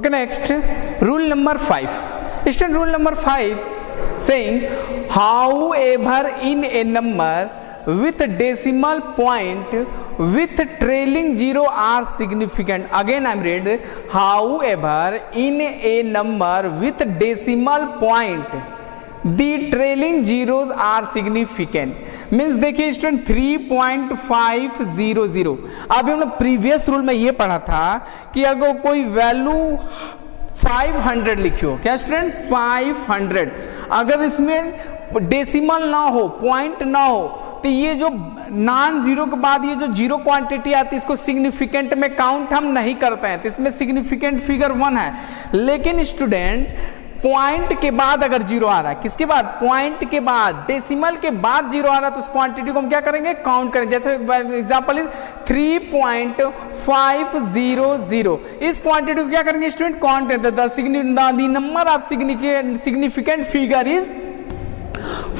Okay, next, rule number 5. Student, rule number 5 saying, however in a number with decimal point with trailing zero are significant. Again I am read, however in a number with decimal point the trailing zeros are significant. Means देखिए student 3.500, अभी हम लोग previous rule में ये पढ़ा था कि अगर कोई वैल्यू 500 लिखी हो, क्या स्टूडेंट 500, अगर इसमें डेसिमल ना हो, पॉइंट ना हो, तो ये जो नॉन जीरो के बाद ये जो जीरो क्वांटिटी आती है इसको सिग्निफिकेंट में काउंट हम नहीं करते हैं, तो इसमें सिग्निफिकेंट फिगर 1 है। लेकिन स्टूडेंट पॉइंट के बाद अगर जीरो आ रहा है, किसके बाद, पॉइंट के बाद, डेसिमल के बाद जीरो आ रहा है, तो उस क्वांटिटी को हम क्या करेंगे, काउंट करेंगे। जैसे एग्जांपल इज 3.500, इस क्वांटिटी को क्या करेंगे स्टूडेंट, काउंट करते the number of significant figure is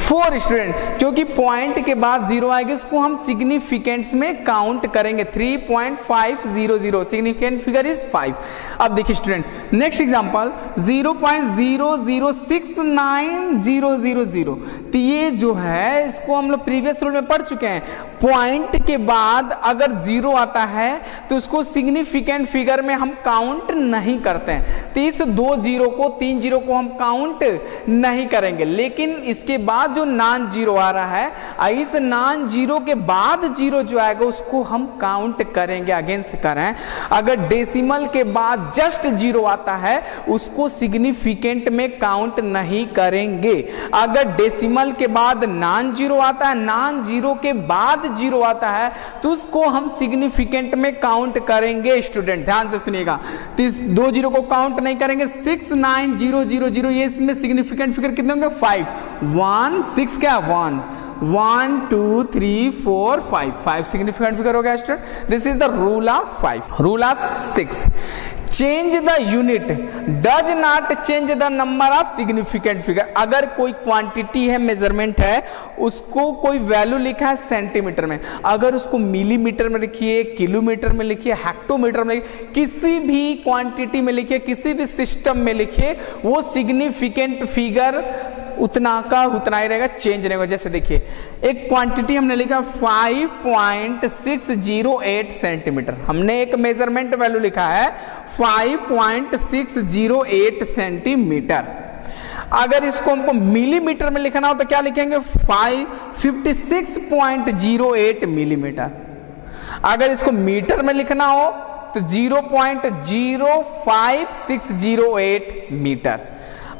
4 student, क्योंकि पॉइंट के बाद जीरो आएगा इसको हम सिग्निफिकेंट्स में काउंट करेंगे। 3.500 सिग्निफिकेंट फिगर इज 5। अब देखिए स्टूडेंट नेक्स्ट एग्जांपल 0.0069000, तो ये जो है इसको हम लोग प्रीवियस रूल में पढ़ चुके हैं। पॉइंट के बाद अगर जीरो आता है तो उसको सिग्निफिकेंट फिगर में हम काउंट नहीं करते हैं, तो इस 2 जीरो को 3 जीरो को हम काउंट नहीं करेंगे। लेकिन इसके बाद जो नॉन जीरो आ रहा है, इस नॉन जीरो के बाद जीरो जो आएगा उसको हम काउंट करेंगे। अगेन से करें, अगर डेसिमल के बाद जस्ट जीरो आता है उसको सिग्निफिकेंट में काउंट नहीं करेंगे। अगर डेसिमल के बाद नॉन जीरो आता है, नॉन जीरो के बाद जीरो आता है, तो उसको हम सिग्निफिकेंट में काउंट करेंगे। स्टूडेंट ध्यान से सुनिएगा, तो इस 2 जीरो को काउंट नहीं करेंगे। 69000, ये इसमें सिग्निफिकेंट फिगर कितने होंगे, 5 1 6 क्या 1 1 2 3 4 5 सिग्निफिकेंट फिगर हो गया student. This is the rule of 5। Rule of 6, change the unit does not change the number of significant figure. अगर कोई क्वांटिटी है, मेजरमेंट है, उसको कोई वैल्यू लिखा है सेंटीमीटर में, अगर उसको मिलीमीटर में लिखिए, किलोमीटर में लिखिए, हेक्टोमीटर में लिखिए, किसी भी क्वांटिटी में लिखिए, किसी भी सिस्टम में लिखिए, वो सिग्निफिकेंट फिगर उतना का उतना ही रहेगा, चेंज नहीं होगा। जैसे देखिए एक क्वांटिटी हमने लिखा 5.608 सेंटीमीटर, हमने एक मेजरमेंट वैल्यू लिखा है 5.608 सेंटीमीटर। अगर इसको हमको मिलीमीटर में लिखना हो तो क्या लिखेंगे, 56.08 मिलीमीटर। अगर इसको मीटर में लिखना हो तो 0.05608 मीटर।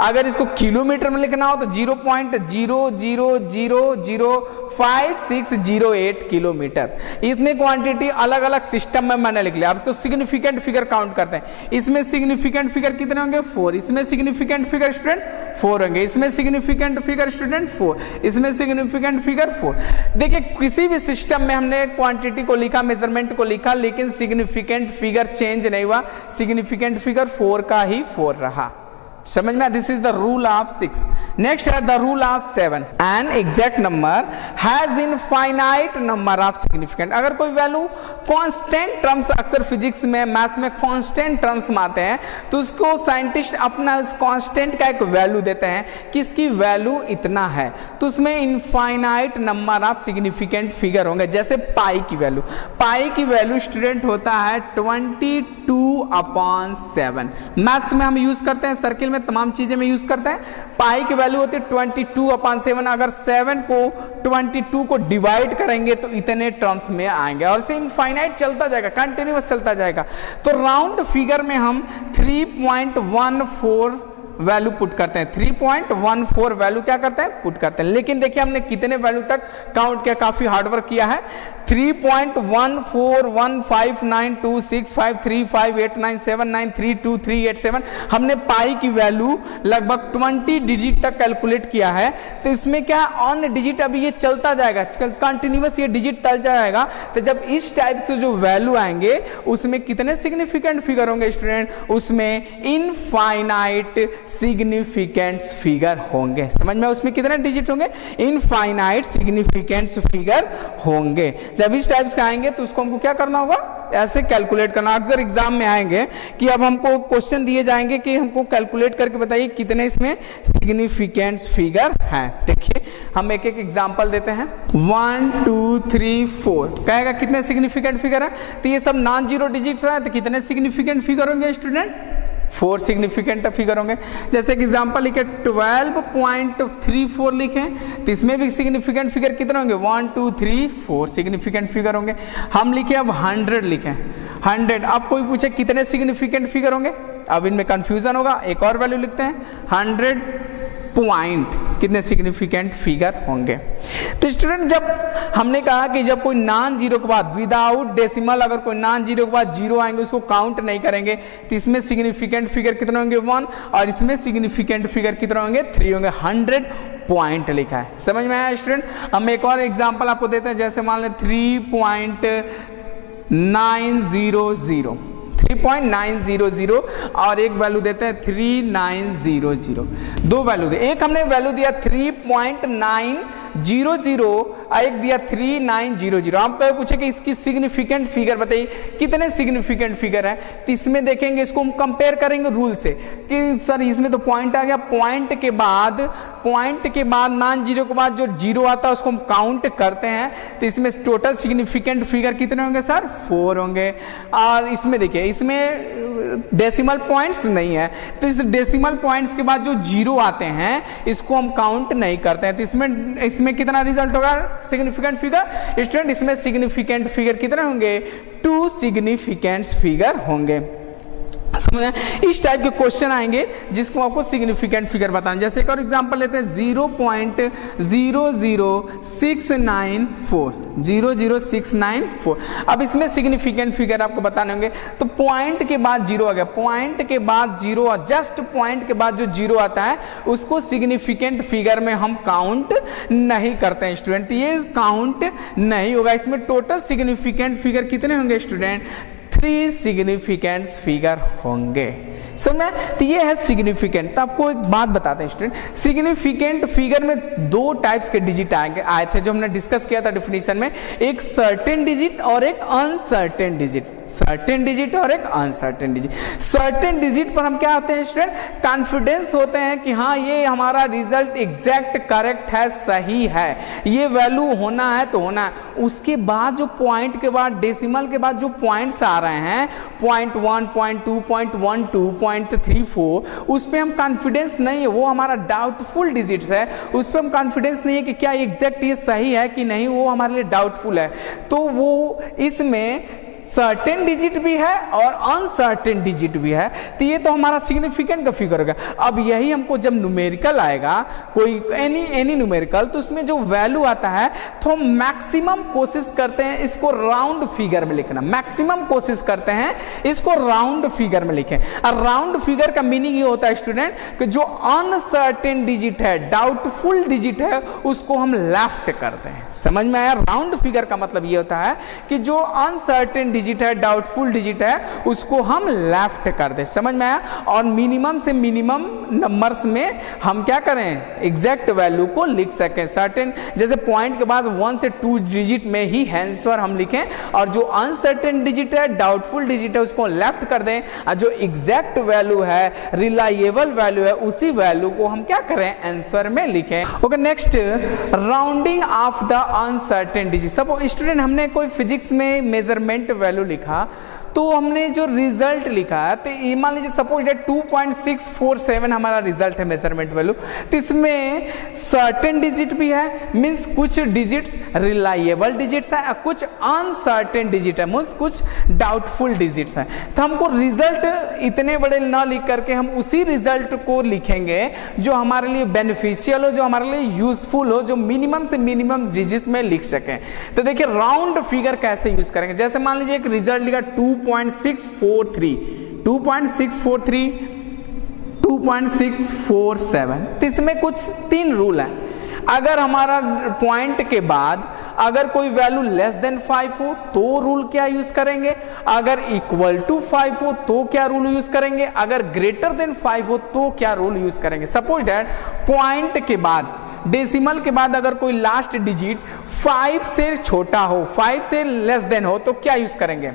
अगर इसको किलोमीटर में लिखना हो तो 0.0005608 किलोमीटर। इतने क्वांटिटी अलग अलग सिस्टम में मैंने लिख लिया। अब इसको सिग्निफिकेंट फिगर काउंट करते हैं। इसमें सिग्निफिकेंट फिगर कितने होंगे, 4। इसमें सिग्निफिकेंट फिगर स्टूडेंट 4 होंगे। इसमें सिग्निफिकेंट फिगर स्टूडेंट 4। इसमें सिग्निफिकेंट फिगर 4। देखिए किसी भी सिस्टम में हमने क्वांटिटी को लिखा, मेजरमेंट को लिखा, लेकिन सिग्निफिकेंट फिगर चेंज नहीं हुआ, सिग्निफिकेंट फिगर 4 का ही 4 रहा। समझ में, this is the rule of 6। Next है the rule of 7, an exact number has infinite number of significant. अगर कोई वैल्यू कांस्टेंट टर्म्स, अक्सर फिजिक्स में, मैथ्स में कांस्टेंट टर्म्स में आते हैं, तो उसको साइंटिस्ट अपना उस कांस्टेंट का एक वैल्यू देते हैं कि इसकी वैल्यू इतना है, तो उसमें infinite number of significant figure होंगे। जैसे पाई की वैल्यू, पाई की वैल्यू स्टूडेंट होता है 22/7। मैथ्स में हम यूज करते हैं, सर्किल में तमाम चीजें में यूज करते हैं। पाई की वैल्यू होती है 22/7। अगर 7 को 22 को डिवाइड करेंगे तो इतने टर्म्स में आएंगे, और इसे इनफाइनाइट चलता जाएगा, कंटिन्यूअस चलता जाएगा। तो राउंड फिगर में हम 3.14 वैल्यू पुट करते हैं, 3.14 वैल्यू क्या करते हैं, पुट करते हैं। लेकिन देखिए हमने कितने वैल्यू तक काउंट किया, काफी हार्डवर्क किया है। 3.1415926535389793232387 हमने पाई की वैल्यू लगभग 20 डिजिट तक कैलकुलेट किया है। तो इसमें क्या ऑन डिजिट अभी ये चलता जाएगा, कंटिन्यूअस ये डिजिट चल जाएगा। तो जब इस टाइप से जो वैल्यू आएंगे उसमें कितने सिग्निफिकेंट फिगर होंगे स्टूडेंट, उसमें इनफाइनाइट सिग्निफिकेंट फिगर होंगे। समझ में, उसमें कितने डिजिट होंगे, इनफाइनाइट सिग्निफिकेंट फिगर होंगे। जब इस टाइप्स का आएंगे तो उसको हमको क्या करना होगा, ऐसे कैलकुलेट करना। अक्सर एग्जाम में आएंगे कि अब हमको क्वेश्चन दिए जाएंगे कि हमको कैलकुलेट करके बताइए कितने इसमें सिग्निफिकेंट फिगर हैं। देखिए हम एक एक एग्जांपल देते हैं। 1 2 3 4 कहेगा कितने सिग्निफिकेंट फिगर है, तो ये सब नॉन जीरो डिजिट्स है, तो कितने सिग्निफिकेंट फिगर होंगे स्टूडेंट, 4 सिग्निफिकेंट फिगर होंगे। जैसे एग्जांपल लिखे 12.34 लिखें, तो इसमें भी सिग्निफिकेंट फिगर कितने होंगे, 1 2 3 4 सिग्निफिकेंट फिगर होंगे। हम लिखे अब 100 लिखें, 100। अब कोई पूछे कितने सिग्निफिकेंट फिगर होंगे, अब इनमें कंफ्यूजन होगा, एक और वैल्यू लिखते हैं 100 पॉइंट कितने सिग्निफिकेंट फिगर होंगे। तो स्टूडेंट जब हमने कहा कि जब कोई नॉन जीरो के बाद विदाउट डेसिमल अगर कोई नॉन जीरो के बाद जीरो आएंगे उसको काउंट नहीं करेंगे, तो इसमें सिग्निफिकेंट फिगर कितने होंगे 1, और इसमें सिग्निफिकेंट फिगर कितने होंगे 3 होंगे। 100 पॉइंट लिखा है, समझ में आया स्टूडेंट। हम एक और एग्जांपल आपको देते हैं, जैसे मान लें 3.900 और एक वैल्यू देते हैं 3900। दो वैल्यू दे, एक हमने वैल्यू दिया 3.900, एक दिया 3900। आप कहे पूछे कि इसकी सिग्निफिकेंट फिगर बताइए कितने सिग्निफिकेंट फिगर है, तो इसमें देखेंगे, इसको हम कंपेयर करेंगे रूल से कि सर इसमें तो पॉइंट आ गया, पॉइंट के बाद नॉन जीरो के बाद जो जीरो आता है उसको हम काउंट करते हैं, तो इसमें टोटल सिग्निफिकेंट फिगर कितने होंगे सर 4 होंगे। और इसमें देखिए इसमें डेसिमल पॉइंट्स नहीं है, तो इस डेसिमल पॉइंट्स के बाद जो जीरो आते हैं इसको हम काउंट नहीं करते हैं, तो इसमें कितना रिजल्ट होगा सिग्निफिकेंट फिगर स्टूडेंट, इसमें सिग्निफिकेंट फिगर कितने होंगे 2 सिग्निफिकेंट फिगर होंगे। समझे, इस टाइप के क्वेश्चन आएंगे जिसको आपको सिग्निफिकेंट फिगर बताना। जैसे एक और एग्जांपल लेते हैं 0.00694। अब इसमें सिग्निफिकेंट फिगर आपको बताने होंगे, तो पॉइंट के बाद जीरो आ गया, पॉइंट के बाद जीरो, जस्ट पॉइंट के बाद जो जीरो आता है उसको सिग्निफिकेंट फिगर में हम काउंट नहीं करते हैं स्टूडेंट, ये काउंट नहीं होगा। इसमें टोटल सिग्निफिकेंट फिगर कितने होंगे स्टूडेंट, 3 सिग्निफिकेंट फिगर होंगे। समझ, तो ये है सिग्निफिकेंट। तो आपको एक बात बताते हैं स्टूडेंट, सिग्निफिकेंट फिगर में 2 टाइप्स के डिजिट आए थे जो हमने डिस्कस किया था डेफिनेशन में, एक सर्टेन डिजिट और एक अनसर्टेन डिजिट। सर्टेन डिजिट और एक अनसर्टेन डिजिट। सर्टेन डिजिट पर हम क्या होते हैं स्टूडेंट, कॉन्फिडेंस होते हैं कि हाँ ये हमारा रिजल्ट एग्जैक्ट करेक्ट है, सही है, ये वैल्यू होना है तो होना है। उसके बाद जो पॉइंट के बाद डेसिमल के बाद जो पॉइंट्स आ रहे हैं 0.1, 0.2, 0.12, 0.34, उस पर हम कॉन्फिडेंस नहीं है, वो हमारा डाउटफुल डिजिट्स है, उस पर हम कॉन्फिडेंस नहीं है कि क्या एग्जैक्ट ये सही है कि नहीं, वो हमारे लिए डाउटफुल है। तो वो इसमें सर्टेन डिजिट भी है और अनसर्टेन डिजिट भी है, तो ये तो हमारा सिग्निफिकेंट का फिगर होगा। अब यही हमको जब न्यूमेरिकल आएगा, कोई एनी न्यूमेरिकल, तो उसमें जो वैल्यू आता है तो हम मैक्सिमम कोशिश करते हैं इसको राउंड फिगर में लिखना, मैक्सिमम कोशिश करते हैं इसको राउंड फिगर में लिखें। और राउंड फिगर का मीनिंग ये होता है स्टूडेंट कि जो अनसर्टेन डिजिट है, डाउटफुल डिजिट है, उसको हम लेफ्ट करते हैं। समझ में आया? राउंड फिगर का मतलब ये होता है कि जो अनसर्टेन डिजिट है, डाउटफुल डिजिट है, उसको हम लेफ्ट कर दे। समझ में आया? और मिनिमम से मिनिमम नंबर्स में हम क्या करें, एग्जैक्ट वैल्यू को लिख सकें। सर्टेन जैसे पॉइंट के बाद 1 से 2 डिजिट में ही आंसर हम लिखें, और जो अनसर्टेन डिजिट है, डाउटफुल डिजिट है, उसको लेफ्ट कर दें, और जो एग्जैक्ट वैल्यू है, रिलायबल वैल्यू है, उसी वैल्यू को हम क्या करें, आंसर में लिखें। Okay, next, rounding off the uncertain digit. सब स्टूडेंट हमने कोई फिजिक्स में मेजरमेंट वैल्यू लिखा, तो हमने जो रिजल्ट लिखा है, तो मान लीजिए सपोज डेट 2.647 हमारा रिजल्ट है मेजरमेंट वैल्यू, तो इसमें सर्टेन डिजिट भी है, मींस कुछ डिजिट्स रिलायबल डिजिट्स है, कुछ अनसर्टेन डिजिट है, मींस कुछ डाउटफुल डिजिट्स है। तो हमको रिजल्ट इतने बड़े ना लिख करके हम उसी रिजल्ट को लिखेंगे जो हमारे लिए बेनिफिशियल हो, जो हमारे लिए यूजफुल हो, जो मिनिमम से मिनिमम डिजिट्स में लिख सकें। तो देखिए राउंड फिगर कैसे यूज करेंगे। जैसे मान लीजिए एक रिजल्ट लिखा 2.643, 2.643, 2.647, तो इसमें कुछ 3 रूल है। अगर हमारा पॉइंट के बाद अगर कोई वैल्यू लेस देन 5 हो तो रूल क्या यूज करेंगे, अगर इक्वल टू 5 हो तो क्या रूल यूज करेंगे, अगर ग्रेटर देन 5 हो तो क्या रूल यूज करेंगे। सपोज दैट पॉइंट के बाद, डेसिमल के बाद अगर कोई लास्ट डिजिट 5 से छोटा हो, 5 से लेस देन हो, तो क्या यूज करेंगे,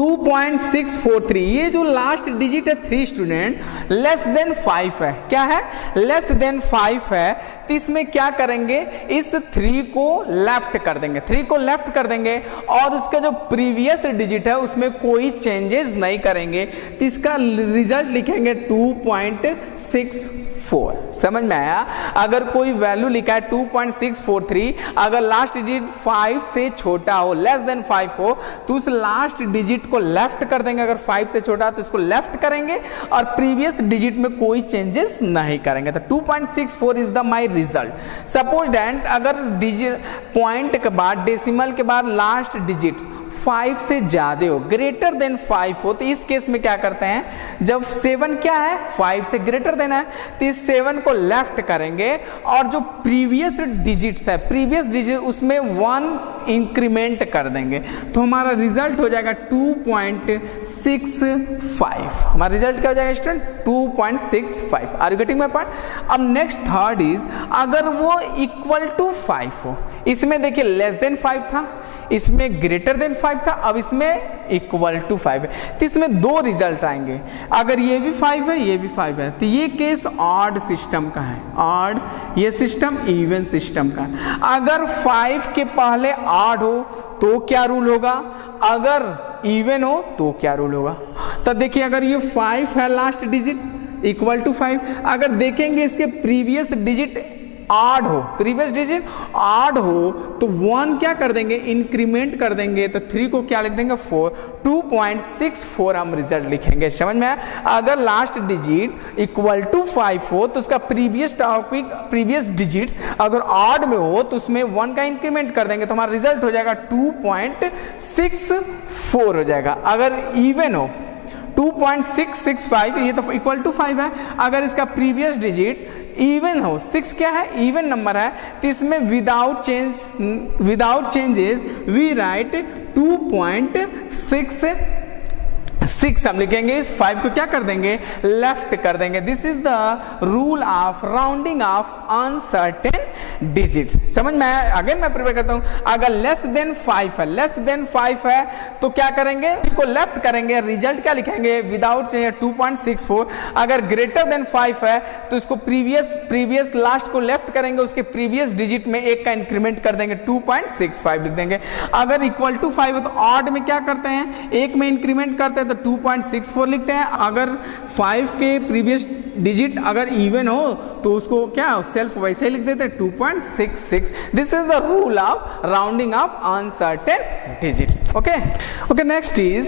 2.643, ये जो लास्ट डिजिट है 3 स्टूडेंट, लेस देन 5 है। क्या है? लेस देन 5 है। तो इसमें क्या करेंगे, इस 3 को लेफ्ट कर देंगे, 3 को लेफ्ट कर देंगे और उसका जो प्रीवियस डिजिट है उसमें कोई चेंजेस नहीं करेंगे। तो इसका रिजल्ट लिखेंगे 2.64। समझ में आया? अगर कोई वैल्यू लिखा है 2.643, अगर लास्ट डिजिट 5 से छोटा हो, लेस देन 5 हो, तो उस लास्ट डिजिट को लेफ्ट कर देंगे। अगर 5 से छोटा तो इसको लेफ्ट करेंगे और प्रीवियस डिजिट में कोई चेंजेस नहीं करेंगे। तो 2.64 is the my result. Suppose that अगर डिजिट पॉइंट के बाद, डेसिमल के बाद लास्ट डिजिट 5 से ज्यादा हो, ग्रेटर देन 5 हो, तो इस केस में क्या करते हैं, जब 7 क्या है, 5 से ग्रेटर देन है, तो इस 7 को लेफ्ट करेंगे और जो प्रीवियस डिजिट्स है, प्रीवियस डिजिट उसमें 1 इंक्रीमेंट कर देंगे। तो हमारा रिजल्ट हो जाएगा 2.65। हमारा रिजल्ट क्या हो जाएगा student? 2.65। Are you getting my point? अब नेक्स्ट थर्ड इज, अगर वो इक्वल टू 5 हो, इसमें देखिए लेस देन 5 था, इसमें ग्रेटर देन 5 था, अब इसमें इक्वल टू 5 है। तो इसमें 2 रिजल्ट आएंगे, अगर ये भी 5 है, ये भी 5 है, तो ये केस ऑड सिस्टम का है, ऑड, ये सिस्टम इवन सिस्टम का है। अगर 5 के पहले ऑड हो तो क्या रूल होगा, अगर इवन हो तो क्या रूल होगा। तो देखिए अगर ये 5 है लास्ट डिजिट इक्वल टू 5, अगर देखेंगे इसके प्रीवियस डिजिट ऑड हो, प्रीवियस डिजिट ऑड हो, तो 1 क्या कर देंगे, इंक्रीमेंट कर देंगे, तो 3 को क्या लिख देंगे 4, 2.64 हम रिजल्ट लिखेंगे। समझ में आया? अगर लास्ट डिजिट इक्वल टू 5 हो तो उसका प्रीवियस टॉपिक, प्रीवियस डिजिट्स अगर ऑड में हो तो उसमें 1 का इंक्रीमेंट कर देंगे, तो हमारा रिजल्ट हो जाएगा 2.64 हो जाएगा। अगर इवन हो 2.665, ये तो इक्वल टू 5 है, अगर इसका प्रीवियस डिजिट इवन हो, 6 क्या है, इवन नंबर है, तो इसमें विदाउट चेंजेस वी राइट 2.66 हम लिखेंगे। इस 5 को क्या कर देंगे, लेफ्ट कर देंगे। This is the rule of rounding off uncertain digits. समझ में आया? अगेन मैं प्रिपेयर करता हूं, अगर लेस देन 5 है, लेस देन 5 है तो क्या करेंगे, इसको लेफ्ट करेंगे, रिजल्ट क्या लिखेंगे, विदाउट चेंज 2.64। अगर ग्रेटर देन 5 है तो इसको प्रीवियस लास्ट को लेफ्ट करेंगे, उसके प्रीवियस डिजिट में 1 का इंक्रीमेंट कर देंगे, 2.65 लिख देंगे। अगर इक्वल टू 5 है तो ऑड में क्या करते हैं, 1 में इंक्रीमेंट करते हैं तो 2.64 लिखते हैं। अगर 5 के प्रीवियस डिजिट अगर इवन हो तो उसको क्या सेल्फ वैसे ही लिख देते हैं 2.66। This is the rule of rounding off uncertain digits. Okay next is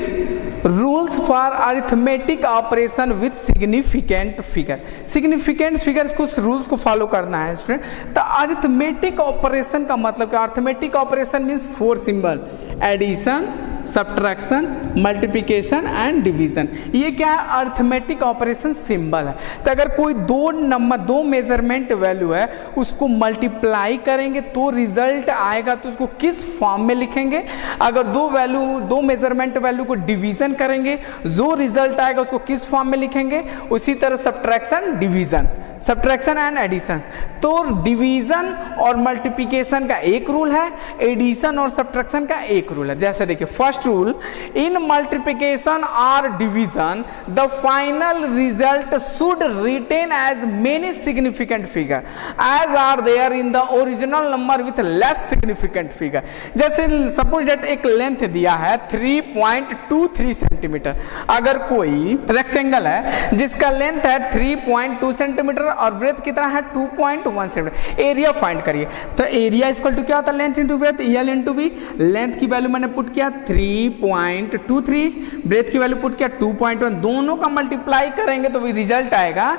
rules for arithmetic operation with significant figure. Significant figures कुछ रूल्स को फॉलो करना है स्टूडेंट। तो अरिथमेटिक ऑपरेशन का मतलब क्या, arithmetic operation means 4 symbol, addition, subtraction, multiplication and division. ये क्या है, अरिथमेटिक ऑपरेशन सिंबल है। तो अगर कोई 2 मेजरमेंट वैल्यू है उसको मल्टीप्लाई करेंगे तो रिजल्ट आएगा, तो उसको किस फॉर्म में लिखेंगे। अगर 2 मेजरमेंट वैल्यू को डिवीजन करेंगे, जो रिजल्ट आएगा उसको किस फॉर्म में लिखेंगे। उसी तरह subtraction, division, subtraction and addition. तो डिवीजन और मल्टीप्लिकेशन का एक रूल है, एडिशन और सब्ट्रैक्शन का एक रूल है। जैसे देखिए फर्स्ट रूल, इन मल्टीप्लिकेशन और division the final result should retain as many significant figure as are there in the original number with less significant figure. जैसे सपोज दैट एक लेंथ दिया है 3.23 सेंटीमीटर। अगर कोई रेक्टेंगल है जिसका लेंथ है 3.2 सेंटीमीटर और ब्रेथ कितना है 2.1 सेंटीमीटर, एरिया फाइंड करिए। तो एरिया इक्वल टू क्या होता है, length into breadth, L into B. Length की वैल्यू मैंने पुट किया 3.23, ब्रेथ की वैल्यू पुट किया 2.1, दोनों का मल्टीप्लाई करेंगे तो रिजल्ट आएगा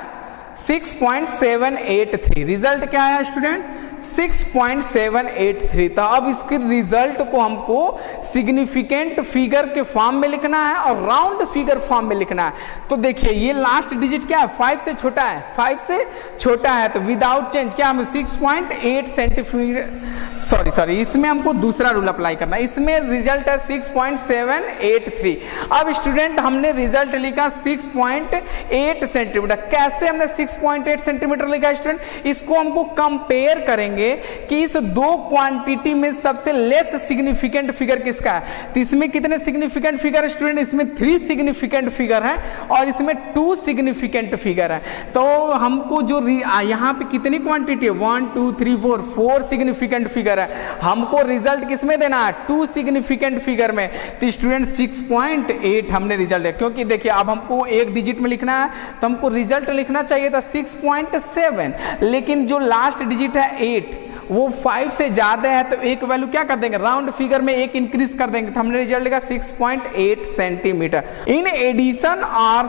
6.783। रिजल्ट क्या आया स्टूडेंट, 6.783। तो अब इसके रिजल्ट को हमको सिग्निफिकेंट फिगर के फॉर्म में लिखना है और राउंड फिगर फॉर्म में लिखना है। तो देखिए ये लास्ट डिजिट क्या है, 5 से छोटा है, 5 से छोटा है, तो विदाउट चेंज क्या हमें 6.8 सेंटीमीटर, सॉरी इसमें हमको दूसरा रूल अप्लाई करना है। इसमें रिजल्ट है 6.783। अब स्टूडेंट हमने रिजल्ट लिखा 6.8 सेंटीमीटर। कैसे हमने 6.8 सेंटीमीटर लिखा स्टूडेंट, इसको हमको कंपेयर करेंगे करेंगे कि इस दो क्वांटिटी में सबसे लेस सिग्निफिकेंट फिगर किसका है। तो इसमें कितने सिग्निफिकेंट फिगर स्टूडेंट, इसमें 3 सिग्निफिकेंट फिगर है और इसमें 2 सिग्निफिकेंट फिगर है। तो हमको जो यहाँ पे कितनी क्वांटिटी है, 1 2 3 4 सिग्निफिकेंट फिगर है, हमको रिजल्ट किसमें देना है, 2 सिग्निफिकेंट फिगर में। तो स्टूडेंट 6.8 हमने रिजल्ट है, क्योंकि देखिए अब हमको एक डिजिट में लिखना है तो हमको रिजल्ट लिखना चाहिए था 6.7, लेकिन जो लास्ट डिजिट है 8 वो 5 से ज्यादा है तो एक वैल्यू क्या कर देंगे, राउंड फिगर में एक इंक्रीज कर देंगे, तो हमने रिजल्ट लिखा 6.8 सेंटीमीटर। इन एडिशन और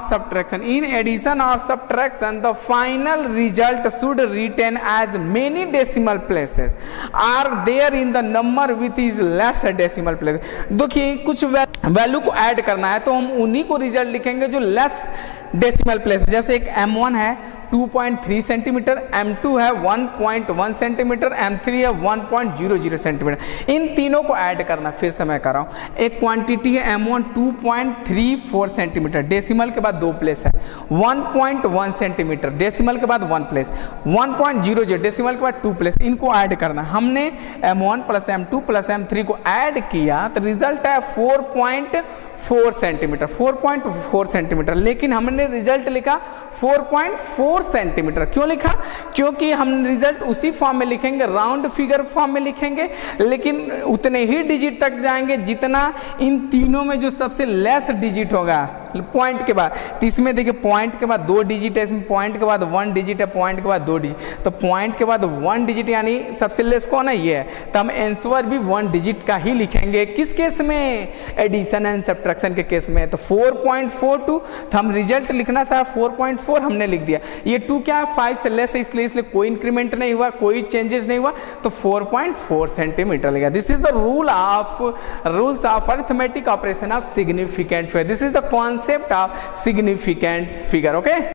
subtraction the final result should retain as many decimal places are there in the number with is less decimal place. देखिए कुछ वैल्यू को ऐड करना है तो हम उन्हीं को रिजल्ट लिखेंगे जो लेस डेसिमल प्लेस, जैसे एक M1 है 2.3 सेंटीमीटर, M2 है 1.1 सेंटीमीटर, M3 है 1.00 सेंटीमीटर। इन तीनों को ऐड करना, फिर से मैं कर रहा हूँ। एक क्वांटिटी है M1 2.34 सेंटीमीटर, डेसिमल के बाद 2 प्लेस है, 1.1 सेंटीमीटर, डेसिमल के बाद 1 प्लेस, 1.00 डेसिमल के बाद 2 प्लेस, इनको ऐड करना। हमने M1 plus M2 plus M3 को ऐड किया तो रिजल्ट है 4.4 सेंटीमीटर, 4.4 सेंटीमीटर, लेकिन हमने रिजल्ट लिखा 4.4 सेंटीमीटर। क्यों लिखा, क्योंकि हम रिजल्ट उसी फॉर्म में लिखेंगे, राउंड फिगर फॉर्म में लिखेंगे, लेकिन उतने ही डिजिट तक जाएंगे जितना इन तीनों में जो सबसे लेस डिजिट होगा पॉइंट के बाद। तो इसमें देखिए पॉइंट के बाद 2 डिजिट है, इसमें पॉइंट के बाद 1 डिजिट है, पॉइंट के बाद 2 डिजिट, तो पॉइंट के बाद 1 डिजिट यानी सबसे लेस कौन है, ये है। तो हम आंसर भी 1 डिजिट का ही लिखेंगे, किस केस में, एडिशन एंड सब्ट्रैक्शन के केस में। तो 4.42, तो हम रिजल्ट लिखना था 4.4, हमने लिख दिया। ये 2 क्या है, 5 से लेस है, इसलिए कोई इंक्रीमेंट नहीं हुआ, कोई चेंजेस नहीं हुआ, तो 4.4 सेंटीमीटर लगेगा। This is the rules of arithmetic operation of significant figure. This is the concept of significant figure. Okay.